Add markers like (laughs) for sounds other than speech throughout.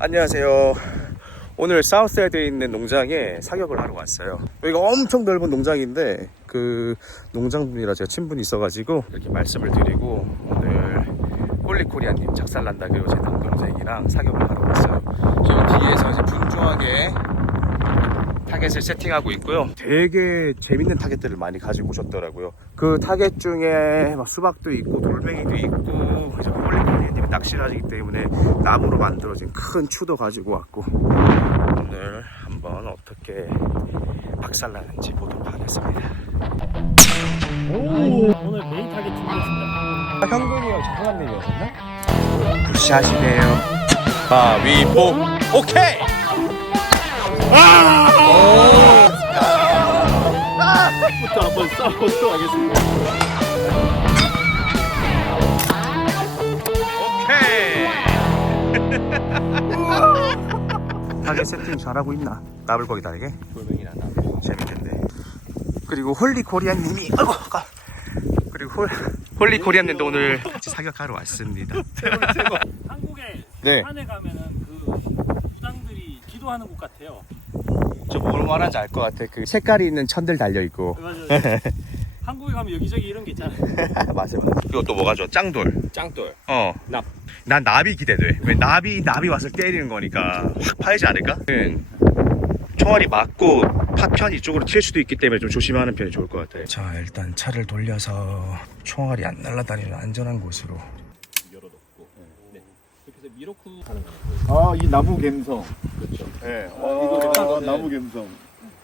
안녕하세요. 오늘 사우스에드에 있는 농장에 사격을 하러 왔어요. 여기가 엄청 넓은 농장인데 그 농장분이라 제가 친분이 있어가지고 이렇게 말씀을 드리고 오늘 홀리코리아님 작살난다 그리고 제 남동생이랑 사격을 하러 왔어요. 저 뒤에서 이제 분주하게 타겟을 세팅하고 있고요. 되게 재밌는 타겟들을 많이 가지고 오셨더라고요. 그 타겟 중에 막 수박도 있고 돌멩이도 있고 그래서 홀리코리아님이 낚시를 하시기 때문에 나무로 만들어진 큰 추도 가지고 왔고 오늘 한번 어떻게 박살나는지 보도록 하겠습니다. 오늘 메인 타겟 준비했습니다. 현근이 형 장관님이었나? 굿샷이네요. 가위보 오케이. 부터 한번 싸워보도록 하겠습니다. 오케이. 타겟 세팅 잘하고 있나? 나불 거기 다르게? 돌멩이랑 나불 재밌는데. 그리고 홀리 코리안님이 아이고 가. 그리고 홀, 홀리 코리안님도 오늘 같이 사격하러 왔습니다. (laughs) 한국에 네. 산에 가면은 그 무당들이 기도하는 곳 같아요. 저뭘 말하는지 알 것 같아. 그 색깔이 있는 천들 달려 있고. 맞아요. (laughs) 한국에 가면 여기저기 이런 게 있잖아요. (laughs) 맞아 맞아. 그리고 또 뭐가 좋아? 짱돌. 짱돌. 어. 납. 난 나비 기대돼. 왜 나비 나비 와서 때리는 거니까 확 파이지 않을까? 응. 총알이 맞고 파편 이쪽으로 튈 수도 있기 때문에 좀 조심하는 편이 좋을 것 같아. 자 일단 차를 돌려서 총알이 안 날아다니는 안전한 곳으로. 이렇게 하는 거예요. 아, 이 나무 갬성. 그렇죠. 네. 이거 아. 나무 갬성.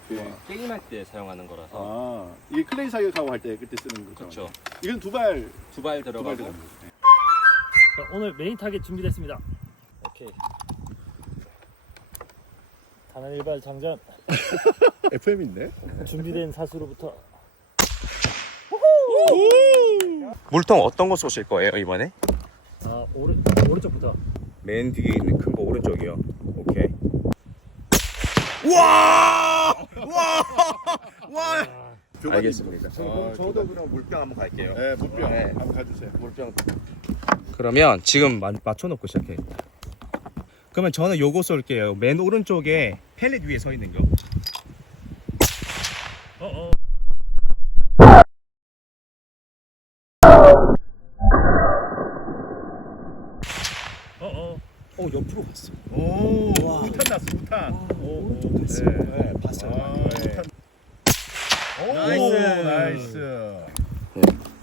네. 게임할 때 사용하는 거라서. 아, 이게 클레이 사격하고 할 때 그때 쓰는 거죠. 그렇죠. 이건 두 발, 두 발 두 발 들어가고. 들어갑니다. 자, 오늘 메인 타겟 준비됐습니다. 오케이. 단한 일발 장전 (laughs) FM인데? 준비된 사수로부터 물통 어떤 거 쏘실 거예요 이번에? 아 오른 오른쪽부터 맨 뒤에 있는 큰 거 오른쪽이요. 오케이. 와! 와! 와! 아, 알겠습니다. 아, 그럼 저도 그럼 물병 한번 갈게요. 네, 물병 네. 한번 가주세요. 물병. 그러면 지금 마- 맞춰놓고 시작해. 그러면 저는 요거 쏠게요. 맨 오른쪽에 펠렛 위에 서 있는 거. 어, 어. 어 옆으로 갔어. 오, 와. 우탄 났어, 우탄. 오, 오른쪽 갔어. 네, 봤어요. 아, 네. 우탄. 오, 나이스. 나이스.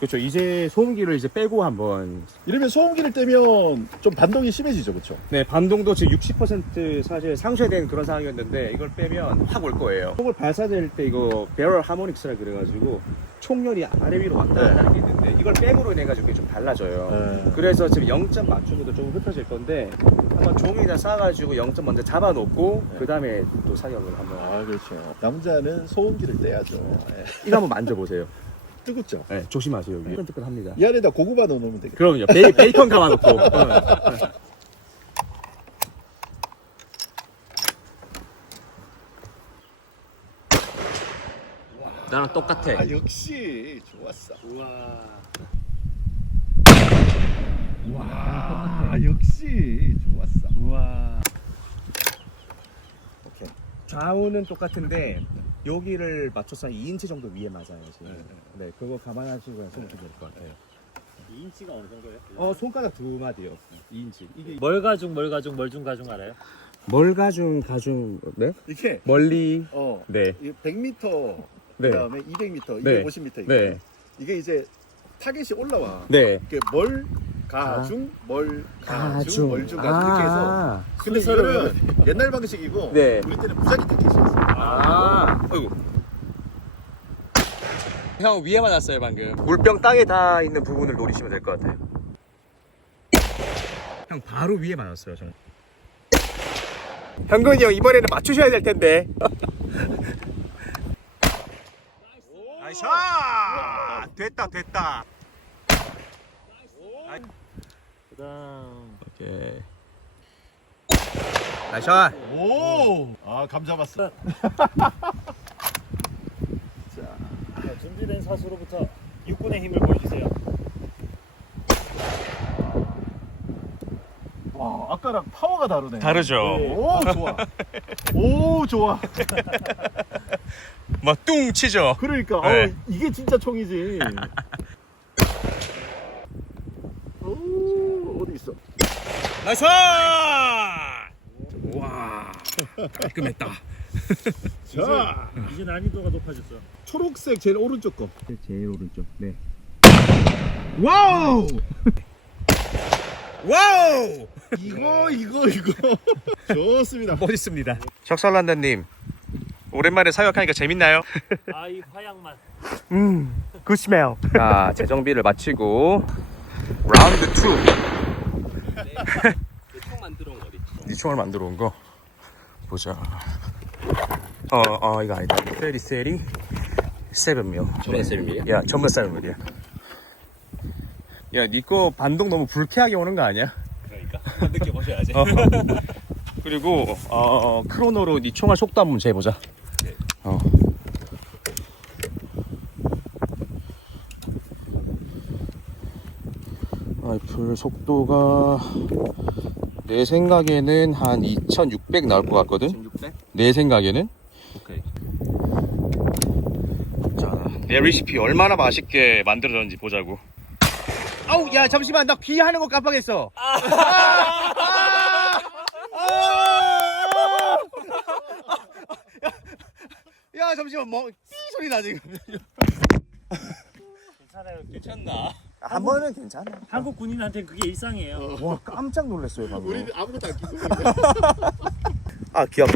그렇죠. 이제 소음기를 이제 빼고 한번. 이러면 소음기를 떼면 좀 반동이 심해지죠, 그렇죠? 네, 반동도 지금 60% 사실 상쇄된 그런 상황이었는데 이걸 빼면 확 올 거예요. 총을 발사될 때 이거 배럴 하모닉스라 그래가지고 총열이 아래 위로 왔다 갔다 하는 게 있는데 이걸 백으로 인해 가지고 좀 달라져요. 네. 그래서 지금 0점 맞추면도 조금 흩어질 건데 한번 종이다 싸가지고 0점 먼저 잡아놓고 그 다음에 또 사격을 한번 아, 그렇죠. 남자는 소음기를 떼야죠. 네. 이거 한번 만져보세요. 뜨겁죠? 네, 조심하세요. 여기 뜨끈뜨끈합니다. 이 안에다 고구마 넣어놓으면 되겠다. 그럼요. 베이, (laughs) 베이컨 감아놓고. 나랑 똑같아. 아, 역시 좋았어. 우와. 와, 역시 좋았어. 우와. 좌우는 똑같은데 여기를 맞춰서 한 2인치 정도 위에 맞아요 지금. 네, 그거 감안하시고 하시면 될것 같아요. 2인치가 어느 정도예요? 어 손가락 두 마디요. 2인치. 이게 멀가중 멀가중 멀중가중 알아요? 멀가중 가중 네? 이게 멀리 어, 네. 이게 100m 네. 그다음에 200m, 네. 250m 있고 네. 이게 이제 타겟이 올라와. 네. 이게 멀 가중, 멀 가중, 멀중 가중 이렇게 해서. 아. 근데 이거는 옛날 방식이고 네. 우리 때는 무작위 타겟이었어. 아. 어이구. 형 위에 맞았어요 방금. 물병 땅에 닿아 있는 부분을 노리시면 될 것 같아요. 형 바로 위에 맞았어요 저는. 현근이 형 이번에는 맞추셔야 될 텐데. 나이스! 됐다 됐다. 그다음 오케이. 나이스! 샷! 오! 아, 감 잡았어. (laughs) 자, 준비된 사수로부터 육군의 힘을 보여주세요. 와, 아까 아까랑 파워가 다르네. 다르죠. 오 좋아. 오 좋아. (laughs) 막 뚱 치죠. 그러니까 네. 어, 이게 진짜 총이지. (laughs) 오 어디 있어? 나이스! 와 깔끔했다. (laughs) 자 이제 난이도가 높아졌어. 초록색 제일 오른쪽 거. 제일 오른쪽. 네. 와우. 와우! 이거 이거 이거 (laughs) 좋습니다. 멋있습니다. 적설란다님 오랜만에 사역하니까 재밌나요? 아 이 화양만. (laughs) 음, 굿 스멜. 자, 재정비를 마치고 라운드 2. 총 만들어 온거 어디? 이 총을 만들어 온 거 보자. 어, 어, 이거 아니다. 세리 세리 세븐밀. 전면 세븐밀이야? 야, 전면 세븐밀이야. 야, 니거 반동 너무 불쾌하게 오는 거 아니야? 그러니까 느껴 보셔야지. 어. 그리고 어, 크로노로 니 총알 속도 한번 재보자. 어. 라이플 속도가 내 생각에는 한 2,600 나올 것 같거든. 1600? 내 생각에는. 오케이. 자, 내 레시피 얼마나 맛있게 만들어졌는지 보자고. 아우, 야, 잠시만, 나 귀 하는 거 깜빡했어. 야, 잠시만, 뭐, 삐 소리 나 지금. 괜찮아요. 괜찮나? 한 번은 괜찮아. 한국 군인한테 그게 일상이에요. 와, 깜짝 놀랐어요, 방금. 우리 아무것도 안 끼고 (laughs) 아, 귀 아파.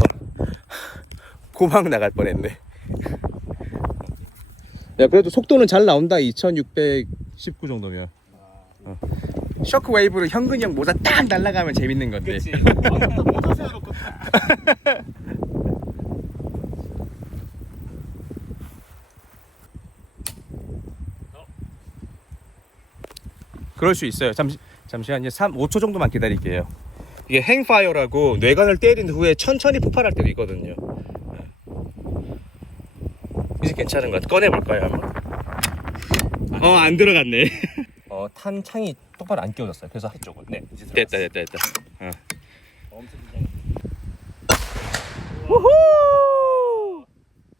고막 나갈 뻔했네. 야, 그래도 속도는 잘 나온다. 2619 정도면. 어. 쇼크 웨이브로 현근이 형 모자 딱 날아가면 재밌는 건데. 그치. 모자 세워놓고 (laughs) 그럴 수 있어요. 잠시 잠시만요. 3, 5초 정도만 기다릴게요. 이게 행파이어라고 뇌관을 때린 후에 천천히 폭발할 때도 있거든요. 네. 이제 괜찮은 것 같아. 꺼내볼까요, 한번? 어, 안 들어갔네. (laughs) 어, 탄 창이 똑바로 안 끼워졌어요. 그래서 한쪽은. 네. 이제 됐다, 됐다, 됐다. 어. 엄청 긴장해.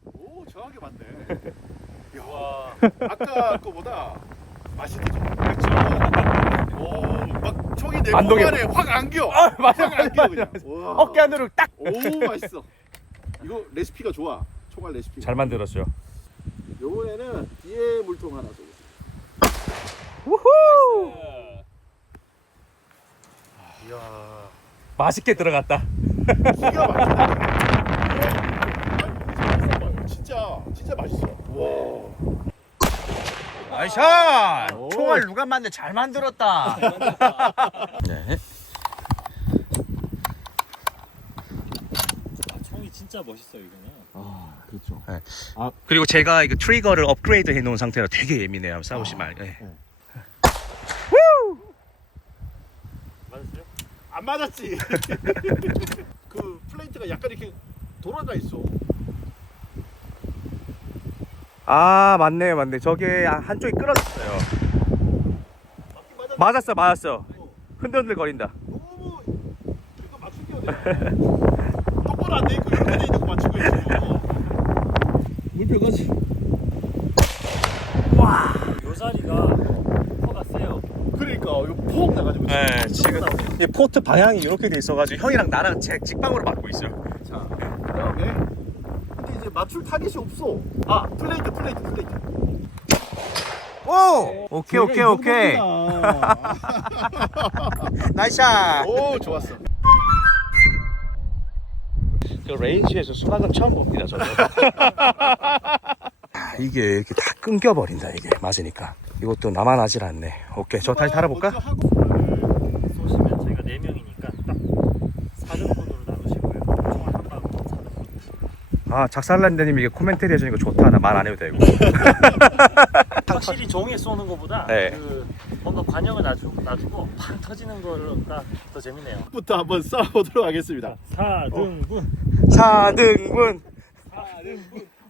오 정확하게 맞네. 와. 아까 거보다 맛이 더 좋아. 그렇죠. 오막 총이 내안 녹여. 공간에 확 안겨. 아, 맞아, 확 안겨 그냥. (laughs) 와. 어깨 안으로 딱! 오 맛있어. 이거 레시피가 좋아. 총알 레시피. 잘 만들었죠. 요번에는 뒤에 물통 하나 쏘고. 우후! 이야 맛있게 들어갔다. 기가 막히다. (laughs) 아니, 진짜 진짜 맛있어. 와. 나이샷! 오. 총알 누가 만든 잘 만들었다. (laughs) 네. 아, 총이 진짜 멋있어 이거는. 아 그렇죠. 그리고 제가 이거 트리거를 업그레이드 해놓은 상태라 되게 예민해요. 싸우지 말. 네. 맞았어요? 안 맞았지. (laughs) 그 플레이트가 약간 이렇게 돌아가 있어. 아 맞네요, 맞네. 저게 한쪽이 끊어졌어요. 맞긴 맞았. 맞았어, 맞았어. 흔들흔들 거린다. 너무 이거. 똑바로 안돼 있고 이렇게 돼 있는 거 맞추고 있어. 물표가지. 요 자리가 퍼가 세요. 그러니까 이거 폭 나가지고. 네, 지금 이 포트 방향이 이렇게 돼 있어가지고 형이랑 나랑 제 직방으로 맞고 있어요. 자 그다음에 근데 이제 맞출 타겟이 없어. 아 플레이트 플레이트 플레이트. 오, 오케이, 오케이, 오케이. (laughs) 나이샷. 오 좋았어. 그 레인지에서 수박은 처음 봅니다, 저는. (laughs) 이게 이렇게 다 끊겨버린다, 이게 맞으니까. 이것도 나만 하질 않네. 오케이, 저 다시 달아볼까? 먼저 하고. 쏘시면 저희가 네 명이니까 딱 4등분으로 나누시고요. 총알 한 방으로 4등분. 아, 작살난데님 이게 코멘터리 해주니까 좋다. 나 말 안 해도 되고. (laughs) 확실히 종에 쏘는 것보다 네. 그 뭔가 관형을 놔주고, 놔주고 팡 터지는 거가 더 재밌네요. 부터 한번 싸워보도록 하겠습니다. 4등분. 4등분.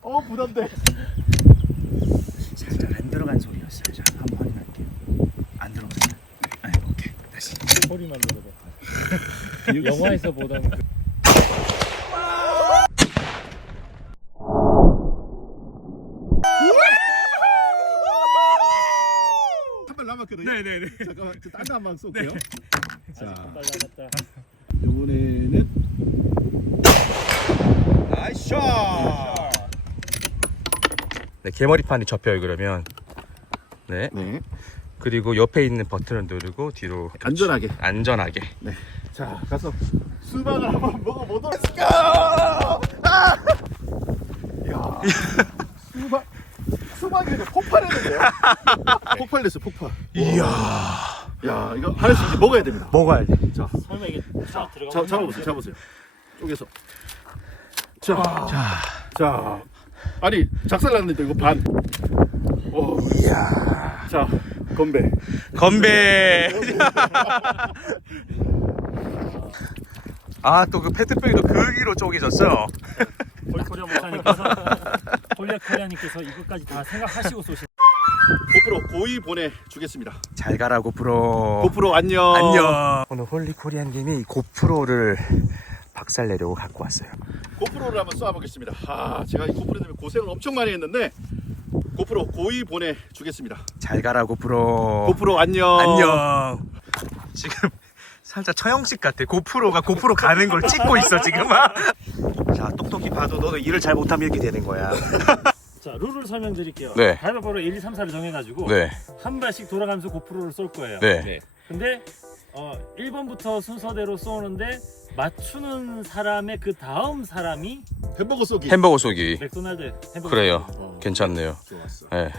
어 부담돼. 살짝 안 들어간 소리였어요. 자, 한번 확인할게요. 안 들어갔어요. 네, 오케이. 다시. 소리만 들어도. (laughs) 영화에서 보던 그 한 발 남았거든요. 네네네. (laughs) 잠깐만, 딴거 한방 쏠게요. 자, 빨라졌다. 이번에는 나이스 샷. 네, 개머리판이 접혀요 그러면. 네. 네, 그리고 옆에 있는 버튼을 누르고 뒤로 안전하게. 안전하게. 자, 가서 수박을 한번 먹어보도록. (laughs) 야, 수박, 수박이 그냥 폭발했는데요? (laughs) 폭발됐어, 폭발. 이야. 야, 이거 하나씩 이제 먹어야 됩니다. 먹어야 돼. 자, 설마 이게 쫙 들어가? 자, 잡아보세요, 잡아보세요. 쪼개서. 자, 자. 자, 아니 작살났는데 이거 반. 오, 이야. 자, 건배. 건배. (laughs) 아 또 그 페트병이도 그기로 쪼개졌어. 콜코리아 목사님께 (laughs) 서 콜리아 코리아님께서 이것까지 다 생각하시고 쏘신. 고프로 고이 보내주겠습니다. 잘 가라 고프로. 고프로 안녕. 안녕. 오늘 홀리 코리안님이 고프로를 박살 내려고 갖고 왔어요. 고프로를 한번 쏴보겠습니다. 아, 제가 이 고프로 때문에 고생을 엄청 많이 했는데 고프로 고이 보내주겠습니다. 잘 가라 고프로. 고프로 안녕. 안녕. 지금 살짝 처형식 같아. 고프로가 고프로 가는 걸 찍고 있어 지금. (laughs) 자 똑똑히 봐도 너도 일을 잘 못하면 이렇게 되는 거야. (laughs) 자 룰을 설명드릴게요. 네. 가위바위보로 1, 2, 3, 4를 정해가지고 네, 한 발씩 돌아가면서 고프로를 쏠 거예요. 네. 근데 어 1번부터 순서대로 쏘는데 맞추는 사람의 그 다음 사람이 햄버거 쏘기. 햄버거 쏘기. 맥도날드 햄버거 그래요. 어, 괜찮네요. 좋았어. 네,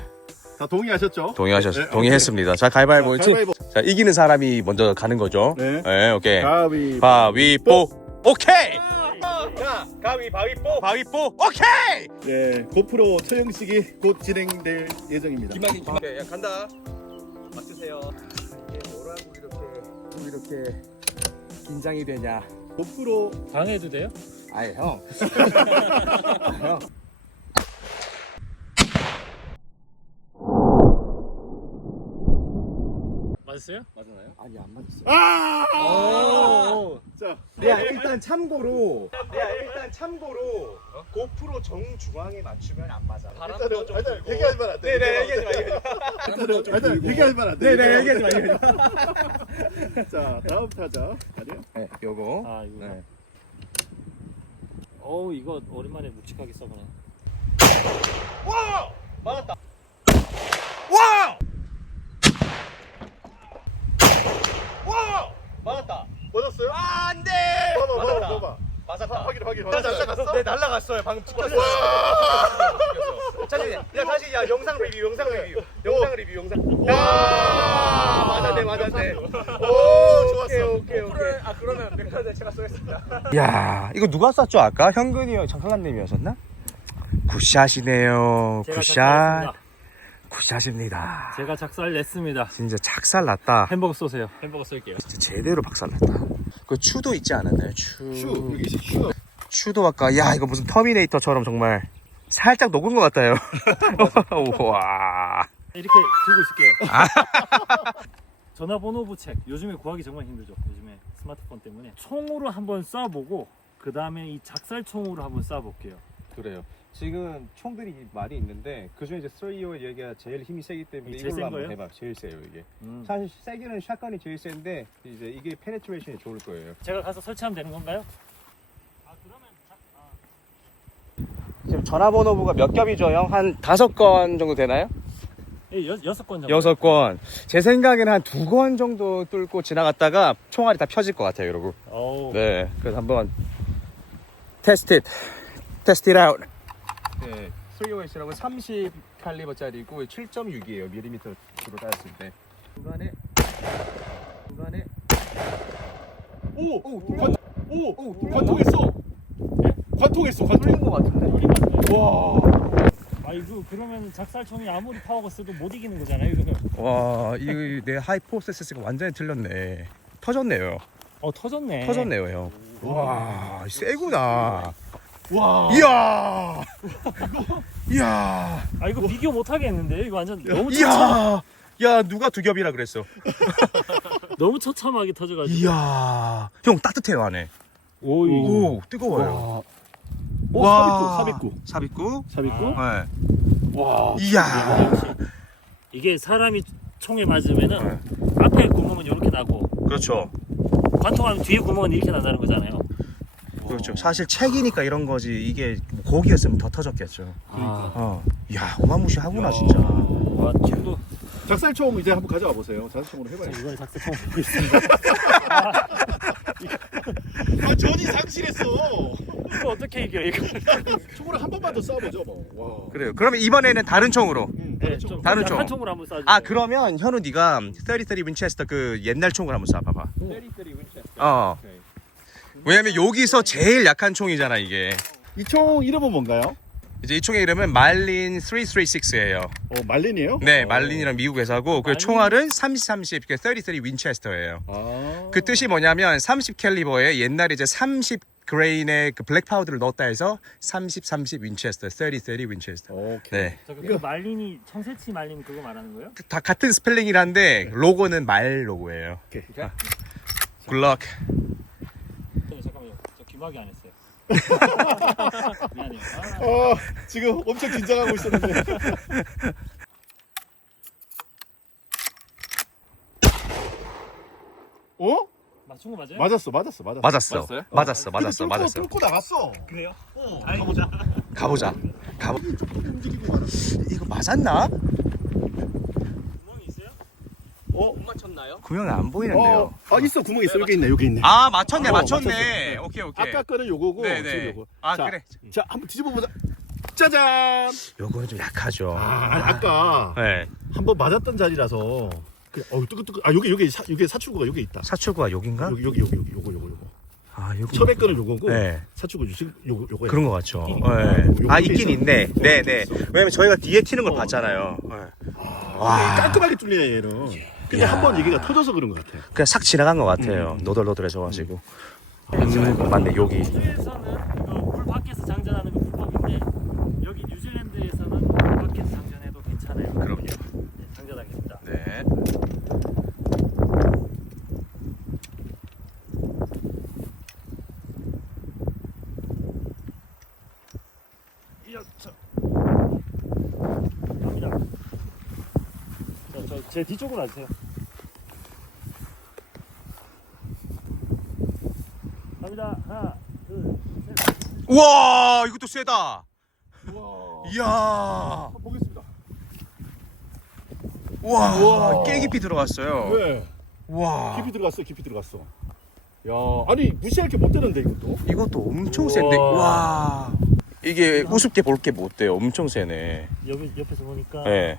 다 동의하셨죠? 동의하셨, 네, 동의했습니다. 자 가위바위보. 자, 가위바위보. 자 이기는 사람이 먼저 가는 거죠. 네. 네, 오케이. 가위. 바위보. 오케이. 자 가위 바위보. 바위보. 오케이. 네, 고프로 처형식이 곧 진행될 예정입니다. 김학인 김학인 야 간다 맞추세요 이게 뭐라고 이렇게 이렇게 긴장이 되냐 고프로 방해도 돼요? 아이 형 (laughs) 형. 맞았어요? 맞나요? 아니 안 맞았어 아! 자, 야 일단 참고로 야 일단 참고로 고프로 정 중앙에 맞추면 안 맞아 일단은 일단 얘기하지만 안 돼. 네네 얘기하지 마 일단은 일단 얘기하지만 안 돼. 네네 얘기하지 마 얘기하지 자, 다음 타자. 아니요. 네 요거 아 이거. 네. 어우 이거 오랜만에 묵직하게 써보네. 와 맞았다 와 와! 맞았다. 맞았어요? 아, 안 돼! 봐봐, 봐봐, 맞았다. 봐봐. 맞았다. 확인. 날라갔어? 네, 날라갔어요. 방금 찍혔어. 다시, (laughs) 야, 다시, 야, 영상 리뷰, 영상 리뷰. 영상 리뷰, 영상. 야! 맞았네, 맞았네. 오, 좋았어. 오케이, 오케이. 아, 그러면 맥카드 제가 쏘겠습니다. 야, 이거 누가 쐈죠, 아까? 현근이 형, 장칼남님이었었나? 굿샷이네요. 제가 굿샷. 작살냈습니다. 굿샷입니다. 제가 작살 냈습니다. 진짜 작살 났다. 햄버거 쏘세요. 햄버거 쏠게요. 진짜 제대로 박살났다. 그 추도 있지 않았나요? 추. 슈, 여기 있어, 슈. 추도 아까 야 이거 무슨 터미네이터처럼 정말 살짝 녹은 것 같아요. (laughs) 와. 이렇게 들고 있을게요. (laughs) 전화번호 부책 요즘에 구하기 정말 힘들죠. 요즘에 스마트폰 때문에 총으로 한번 쏴보고 그 다음에 이 작살총으로 한번 쏴볼게요. 그래요. 지금 총들이 많이 있는데 그중에 이제 325 얘기가 제일 힘이 세기 때문에 이게 제일 이걸로 센 한번 거예요? 해봐. 제일 세요 이게. 음. 사실 세기는 샷건이 제일 센데 이제 이게 페네트레이션이 좋을 거예요. 제가 가서 설치하면 되는 건가요? 아 그러면 자, 아, 지금 전화번호부가 몇 겹이죠, 형? 한 다섯 건 정도 되나요? 예, 여, 여섯 건 정도. 여섯 건. 제 생각에는 한 두 건 정도 뚫고 지나갔다가 총알이 다 펴질 것 같아요, 이러고. 네. 그래서 한번 테스트 it. 테스트 it out. 네. 325S라고 30 칼리버짜리고 7.6이에요. 밀리미터로 따졌을 때. 중간에 중간에 오, 오, 관, 오, 오, 관통했어. 관통했어, 관통. 뚫린 것 같은데. 와, 아 이거 그러면 작살총이 아무리 파워가 세도 못 이기는 거잖아요, 이거는. 와, 이거 내 하이포세스가 완전히 틀렸네. 터졌네요. 어 터졌네. 터졌네요, 형. 와, 세구나. 와. 이야. 이야. 아 이거 비교 못 하겠는데 이거 완전 너무 이야. 야 누가 두 겹이라 그랬어. (laughs) 너무 처참하게 터져가지고. 이야 형 따뜻해요 안에. 오이. 오 뜨거워요. 오, 와. 삽입구, 삽입구. 삽입구. 삽입구. 네. 와. 이야. 이게 사람이 총에 맞으면은 앞에 구멍은 이렇게 나고 그렇죠. 관통하면 뒤에 구멍은 이렇게 난다는 거잖아요. 그렇죠. 사실 책이니까 이런 거지 이게 고기였으면 더 터졌겠죠. 아, 어. 야 어마무시하구나 진짜. 와, 지금도 작살총 이제 한번 가져와 보세요. 작살총으로 해봐요. 이번에 작세총 보고 있습니다. (laughs) 아, 전이 상실했어. 이거 어떻게 이겨 이거? 총으로 한 번만 더 쏴보죠, 뭐. 와. 그래요. 그러면 이번에는 다른 총으로. 음, 네, 좀좀 다른 약한 총. 총으로 한번 쏴주세요. 아 그러면 현우 네가 33 윈체스터 그 옛날 총을 한번 쏴봐봐. 세리세리 윈체스터. 어. 오케이. 왜냐면 여기서 제일 약한 총이잖아 이게. 이 총 이름은 뭔가요? 이제 이 총의 이름은 말린 336예요. 어, 말린이에요? 네, 어. 말린이랑 미국 회사고 그 말린. 총알은 30, 30, 그 33 윈체스터예요. 아. 그 뜻이 뭐냐면 30 캘리버에 옛날에 이제 30 그레인의 그 블랙 파우더를 넣었다 해서 30, 30 윈체스터, 30, 30 윈체스터. 오케이. 네. 저 그 말린이 청새치 말린 그거 말하는 거예요? 다 같은 스펠링이란데 로고는 말 로고예요. 오케이. 굿럭. 네, 잠깐만요. 저 귀마개 안 했어요. 아, 어, 지금 엄청 긴장하고 있었는데. 어? 맞춘 거 맞아요? 맞았어, 맞았어, 맞았어. 맞았어. 맞았어요? 맞았어. 근데 맞았어. 뚫고, 맞았어. 뚫고 나갔어. 그래요? 어, 다행이다. 가보자. 가보. 움직이고 말았어. 이거 맞았나? 구멍이? 어? 못 맞췄나요? 구형이 안 보이는데요. 어, 아 있어 구멍 있어 여기 있네 여기 있네. 아 맞췄네 어, 맞췄네. 오케이 오케이. 아까 거는 요거고 지금 네네. 요거. 아 자, 그래. 자 한번 뒤집어 보자. 짜잔. 요거는 좀 약하죠. 아, 아까 네. 한번 맞았던 자리라서. 그, 어 뜨끈뜨끈. 아 여기 여기 사, 여기 사출구가 여기 있다. 사출구가 여긴가? 여기 여기 여기 여기 요거 요거 요거. 아 여기. 처음에 거는 요거고 네. 사출구 지금 요거 요거. 그런 것 같죠. 어, 네. 아. 있긴 있네. 어, 네 네. 왜냐면 저희가 뒤에 튀는 걸 어. 봤잖아요. 네. 와. 와. 깔끔하게 뚫리네 얘는. 근데 야. 한번 얘기가 터져서 그런 것 같아. 그냥 싹 지나간 것 같아요. 음. 노덜노덜해져 가지고. 음, 맞네 여기. 호주에서는 이거 물 밖에서 장전하는 거 불법인데 여기 뉴질랜드에서는 물 밖에서 장전해도 괜찮아요. 그럼요. 네, 장전하겠습니다. 네. 이야, 저. 갑니다. 자, 저, 제 뒤쪽으로 와주세요. 갑니다. 하나, 둘, 셋. 우와 이것도 세다. 우와. 이야. 보겠습니다. 우와. 우와. 꽤 깊이 들어갔어요. 네. 와. 깊이 들어갔어 깊이 들어갔어. 야 아니 무시할 게 못 되는데 이것도. 이것도 엄청 우와. 센데. 와. 이게 우습게 볼 게 못 돼요. 엄청 세네. 옆에, 옆에서 보니까 네.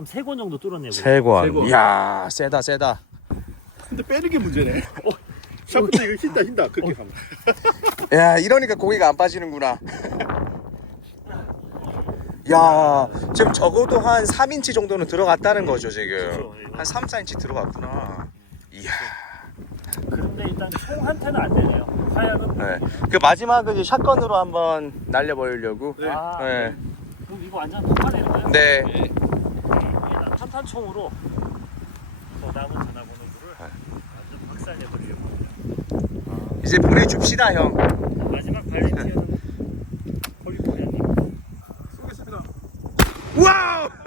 한세권 정도 뚫었네요. 세관. 세관. 이야 세다 세다. 근데 빼는 게 문제네. 어. 샤프트 이거 흰다 흰다 그렇게 가면. (laughs) 야 이러니까 고기가 안 빠지는구나. (laughs) 야 지금 적어도 한 3인치 정도는 들어갔다는 거죠 지금. 그렇죠. 한 3, 4인치 들어갔구나. 이야. 그런데 일단 총 한테는 안 되네요. 화약은. 네. 그 마지막은 이제 샷건으로 한번 날려보려고. 네. 아, 네. 그럼 이거 완전 폭발되는 거예요? 네. 일단 탄탄총으로 저 남은 전화번호부를 네. 완전 박살내버리려고 합니다. 이제 보내줍시다 형. 마지막 발렌티아는 (laughs) 콜리포니아님. 쏘겠습니다. 와우! (laughs)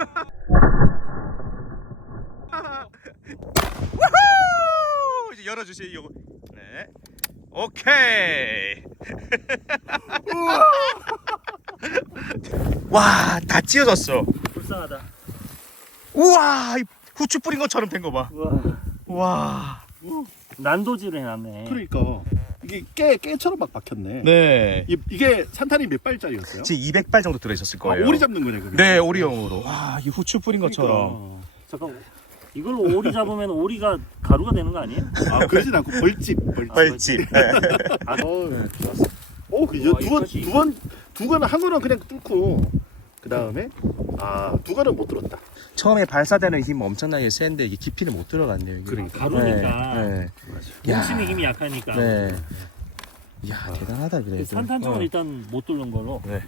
우후! 이제 열어주세요 이거. 네. 오케이. (laughs) 와, 다 찢어졌어. 불쌍하다. 우와, 이 후추 뿌린 것처럼 된 거 봐. 우와. 와. 난도질을 해놨네. 그러니까 이게 깨 깨처럼 막 박혔네. 네. 이, 이게 산탄이 몇 발짜리였어요? 지금 200발 정도 들어있었을 아, 거예요. 오리 잡는 거네 그게. 네, 오리용으로. 와, 이 후추 뿌린 것처럼. 그러니까. 잠깐 이걸로 오리 잡으면 오리가 가루가 되는 거 아니에요? 아 그러진 않고 벌집 벌집. 벌집. 아, 어, 네, 좋았어. 오, 그 와, 두 번 여기까지. 두 번두 번은 한 거는 그냥 뚫고 그 다음에 아두 번은 못 들었다. 처음에 발사되는 힘 엄청나게 센데 이게 깊이는 못 들어갔네요. 이게. 그러니까. 가루니까 네. 네. 야. 몸심이 힘이 약하니까. 네. 이야 대단하다 그 그래도. 산탄총은 어. 일단 못 뚫는 걸로. 네.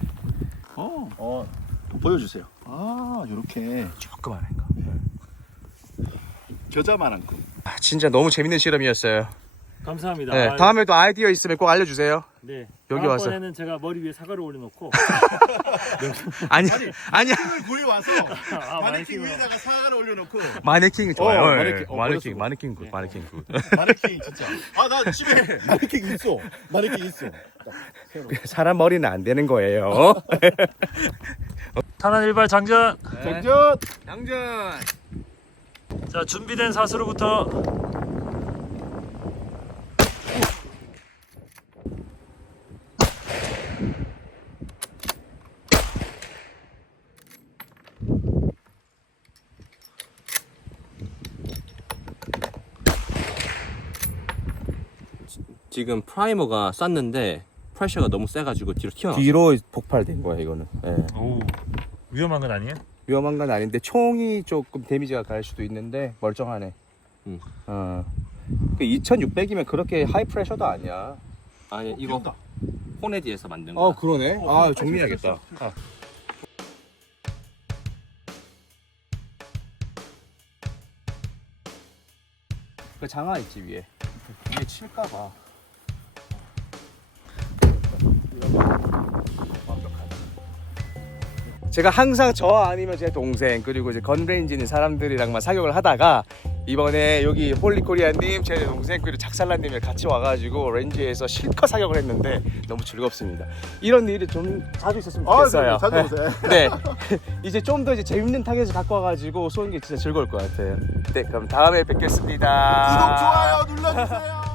어, 어, 보여주세요. 아, 이렇게. 조그만한 거. 겨자만한큼. 아, 진짜 너무 재밌는 실험이었어요. 감사합니다. 네, 아, 다음에도 아이디어 있으면 꼭 알려주세요. 네. 여기 와서. 다음번에는 제가 머리 위에 사과를 올려놓고 (laughs) 아니, 아니야. 을 구이 와서 아, 마네킹 마네킹으로. 위에다가 사과를 올려놓고 마네킹 좋아요. 어, 예, 마네킹. 어, 마네킹, 버렸어. 마네킹 굿, 마네킹 굿. 마네킹 진짜. 아 나 집에 (laughs) 마네킹 있어. 마네킹 있어. (laughs) 사람 머리는 안 되는 거예요. 탄환 일발 장전. 장전. 양전. 자 준비된 사수로부터 지금 프라이머가 쐈는데 프레셔가 너무 세가지고 뒤로 튀어나왔어. 뒤로 폭발된 거야 이거는. 예. 오 위험한 건 아니에요? 위험한 건 아닌데 총이 조금 데미지가 갈 수도 있는데 멀쩡하네. 음. 어. 그 2,600이면 그렇게 하이 프레셔도 아니야. 아니 이거 호네디에서 만든 어 거야. 그러네. 아 정리해야겠다. 아. 그 장화 있지 위에. 위에 칠까봐. 제가 항상 저 아니면 제 동생 그리고 이제 건레인지 있는 사람들이랑만 사격을 하다가 이번에 여기 홀리코리아님 제 동생 그리고 작살라님이 같이 와가지고 렌즈에서 실컷 사격을 했는데 너무 즐겁습니다. 이런 일이 좀 자주 있었으면 좋겠어요. 아, 자주 오세요. (laughs) 네. (laughs) 이제 좀 더 이제 재밌는 타겟을 갖고 와가지고 쏘는 게 진짜 즐거울 것 같아요. 네, 그럼 다음에 뵙겠습니다. 구독 좋아요 눌러주세요.